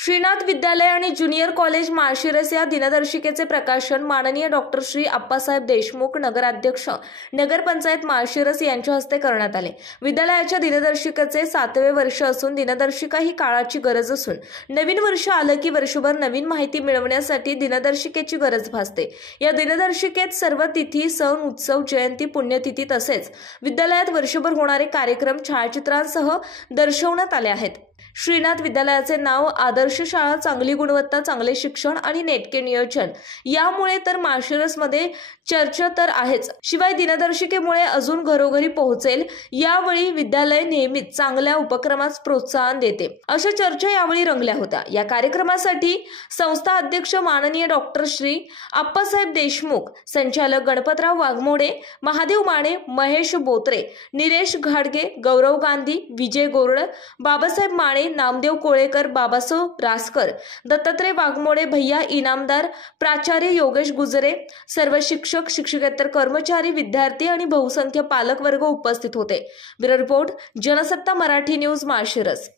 श्रीनाथ विद्यालय आणि junior college Malshiras या दिनदर्शिकेचे प्रकाशन माननीय डॉक्टर श्री अप्पासाहेब देशमुख नगराध्यक्ष नगरपंचायत माळशिरस यांच्या हस्ते करण्यात आले। विद्यालयाच्या दिनदर्शिकेचे 7वे वर्ष असून दिनदर्शिका ही काळाची गरज असून नवीन वर्ष आलं की वर्षभर नवीन माहिती मिळवण्यासाठी दिनदर्शिकेची गरज भासते। या दिनदर्शिकेत सर्व तिथी, सण, उत्सव, जयंती, पुण्यतिथी तसेच विद्यालयात वर्षभर होणारे कार्यक्रम छायाचित्रांसह दर्शवण्यात आले आहेत। श्रीनाथ विद्यालयाचे नाव आदर्श शाळा, चांगली गुणवत्ता, चांगले शिक्षण आणि नेटके नियोजन यामुळे तर माळशिरसमध्ये चर्चा तर आहेच, शिवाय दिनदर्शिकेमुळे अजून घरोघरी पोहोचेल। यावेळी विद्यालय नेहमीच चांगल्या उपक्रमास प्रोत्साहन देते अशा चर्चा यावेळी रंगल्या होत्या। या कार्यक्रमासाठी संस्था अध्यक्ष माननीय डॉक्टर श्री अप्पासाहेब देशमुख, संचालक गणपतराव वाघमोडे, महादेव माने, महेश बोत्रे, निलेश घाडगे, गौरव गांधी, विजय गोरड, बाबासाहेब माने, नामदेव कोळेकर, बाबासाहेब रासकर, दत्तात्रय वाघमोडे, भैया इनामदार, प्राचार्य योगेश गुजरे, सर्व शिक्षक, शिक्षकेतर कर्मचारी, विद्यार्थी आणि बहुसंख्य पालक वर्ग उपस्थित होते। Bureau report, Jansatta Marathi news, Malshiras.